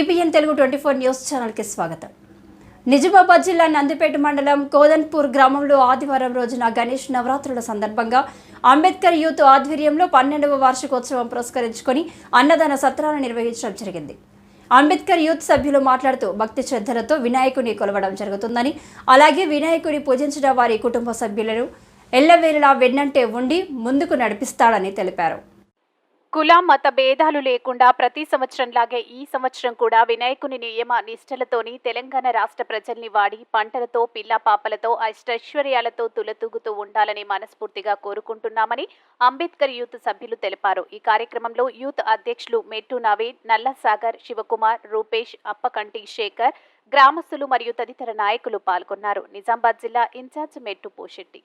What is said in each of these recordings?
BBN Telugu 24 news ఛానల్కి స్వాగతం. నిజామాబాద్ జిల్లా నందిపేట మండలం కోదన్పూర్ గ్రామంలో ఆదివారం రోజున గణేష్ నవరాత్రుల సందర్భంగా అంబేద్కర్ యూత్ ఆధ్వర్యంలో 12వ వార్షికోత్సవం పురస్కరించుకొని అన్నదాన సత్రాలను నిర్వహించడం జరిగింది. అంబేద్కర్ యూత్ సభ్యులు మాట్లాడుతూ భక్తి శ్రద్ధలతో వినాయకుని కొలవడం జరుగుతుందని, అలాగే వినాయకుని పూజించిన వారి కుటుంబ సభ్యులను ఎల్లవేళలా వెన్నంటే ఉండి ముందుకు నడిపిస్తాడని తెలిపారు. కుల మత భేదాలు లేకుండా ప్రతి సంవత్సరంలాగే ఈ సంవత్సరం కూడా వినాయకుని నియమ నిష్టలతోని తెలంగాణ రాష్ట్ర ప్రజల్ని వాడి పంటలతో పిల్ల పాపలతో అష్టైశ్వర్యాలతో తులతూగుతూ ఉండాలని మనస్ఫూర్తిగా కోరుకుంటున్నామని అంబేద్కర్ యూత్ సభ్యులు తెలిపారు. ఈ కార్యక్రమంలో యూత్ అధ్యక్షులు మెట్టు నవీన్, నల్లసాగర్, శివకుమార్, రూపేష్, అప్పకంటి శేఖర్, గ్రామస్తులు మరియు తదితర నాయకులు పాల్గొన్నారు. నిజామాబాద్ జిల్లా ఇన్ఛార్జ్ మెట్టు పోషెట్టి.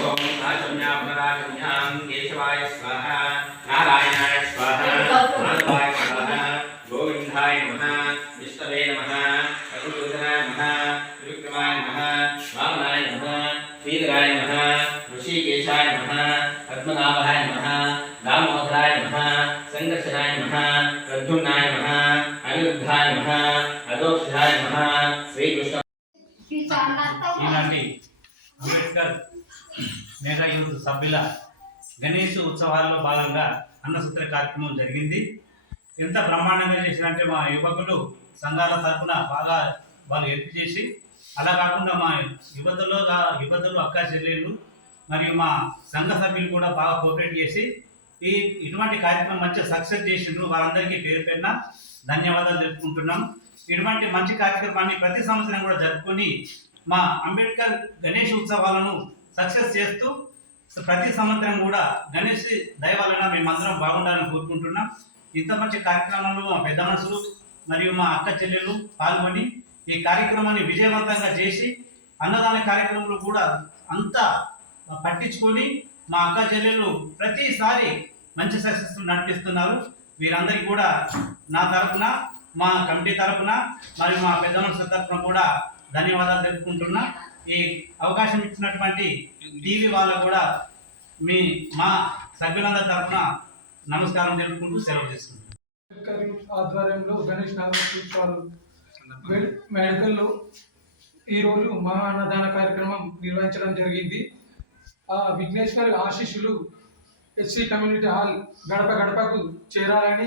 ओम आचम्या पुनराचम्यां केशवाय स्वाहा नारायणाय स्वाहा माधवाय स्वाहा गोविंदाय नमः विष्णवे नमः अरुणाय नमः त्रिविक्रमाय नमः वामनाय नमः श्रीधराय नमः ऋषिकेशाय नमः पद्मनाभाय नमः दामोदराय नमः संघर्षणाय नमः प्रद्युम्नाय नमः अनिरुद्धाय नमः अदोक्षाय नमः श्रीकृष्ण అంబేద్కర్ మేఘా యూత్ సభ్యుల గణేష్ ఉత్సవాల్లో భాగంగా అన్నసూత్ర కార్యక్రమం జరిగింది. ఎంత బ్రహ్మాండంగా చేసినంటే మా యువకులు సంఘాల తరఫున బాగా వాళ్ళు హెల్ప్ చేసి, అలా కాకుండా మా యువతులు అక్క చెల్లెళ్ళు మరియు మా సంఘ సభ్యులు కూడా బాగా కోఆపరేట్ చేసి ఇటువంటి కార్యక్రమం మంచిగా సక్సెస్ చేసిండ్రు. వారందరికీ పేరు పేరున ధన్యవాదాలు తెలుపుకుంటున్నాం. ఇటువంటి మంచి కార్యక్రమాన్ని ప్రతి సంవత్సరం కూడా జరుపుకొని మా అంబేద్కర్ గణేష్ ఉత్సవాలను సక్సెస్ చేస్తూ ప్రతి సంవత్సరం కూడా గణేష్ దయ వలన మేమందరం బాగుండాలని కోరుకుంటున్నాం. ఇంత మంచి కార్యక్రమంలో మా పెద్ద మనుషులు మరియు మా అక్క చెల్లెలు పాల్గొని ఈ కార్యక్రమాన్ని విజయవంతంగా చేసి అన్నదాన కార్యక్రమంలో కూడా అంతా పట్టించుకొని మా అక్క చెల్లెలు ప్రతిసారి మంచి సక్సెస్ నడిపిస్తున్నారు. వీరందరికీ కూడా నా తరఫున, మా కమిటీ తరఫున మరియు మా పెద్ద మనుషుల తరఫున కూడా ధన్యవాదాలు తెలుపుకుంటున్నా. ఈ అవకాశం ఇచ్చినటువంటి టీవీ వాళ్ళకు కూడా మా సభ్యులందరి తరఫున నమస్కారం తెలుపుకుంటూ సెలవు చేస్తున్నాను. ఆధ్వర్యంలో గణేష్ నవరాత్రోత్సవాలు మేడకల్లో ఈరోజు మహా అన్నదాన కార్యక్రమం నిర్వహించడం జరిగింది. విఘ్నేశ్వరి ఆశీస్సులు ఎస్సీ కమ్యూనిటీ హాల్ గడప గడపకు చేరాలని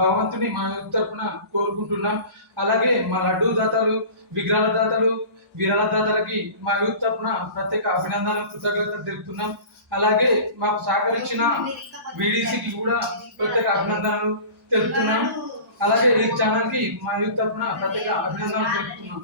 భగవంతుని మా తరఫున కోరుకుంటున్నాం. అలాగే మా లడ్డూ దాతలు, విగ్రహాల దాతలు, విరాళ దాతలకి మా యూత్ తరఫున ప్రత్యేక అభినందనలు, కృతజ్ఞతలు తెలుపుతున్నాం. అలాగే మాకు సహకరించిన వీడీసీకి కూడా ప్రత్యేక అభినందనలు తెలుపుతున్నాం. అలాగే ఈ ఛానల్కి మా యూత్ తరఫున ప్రత్యేక అభినందనలు తెలుపుతున్నాం.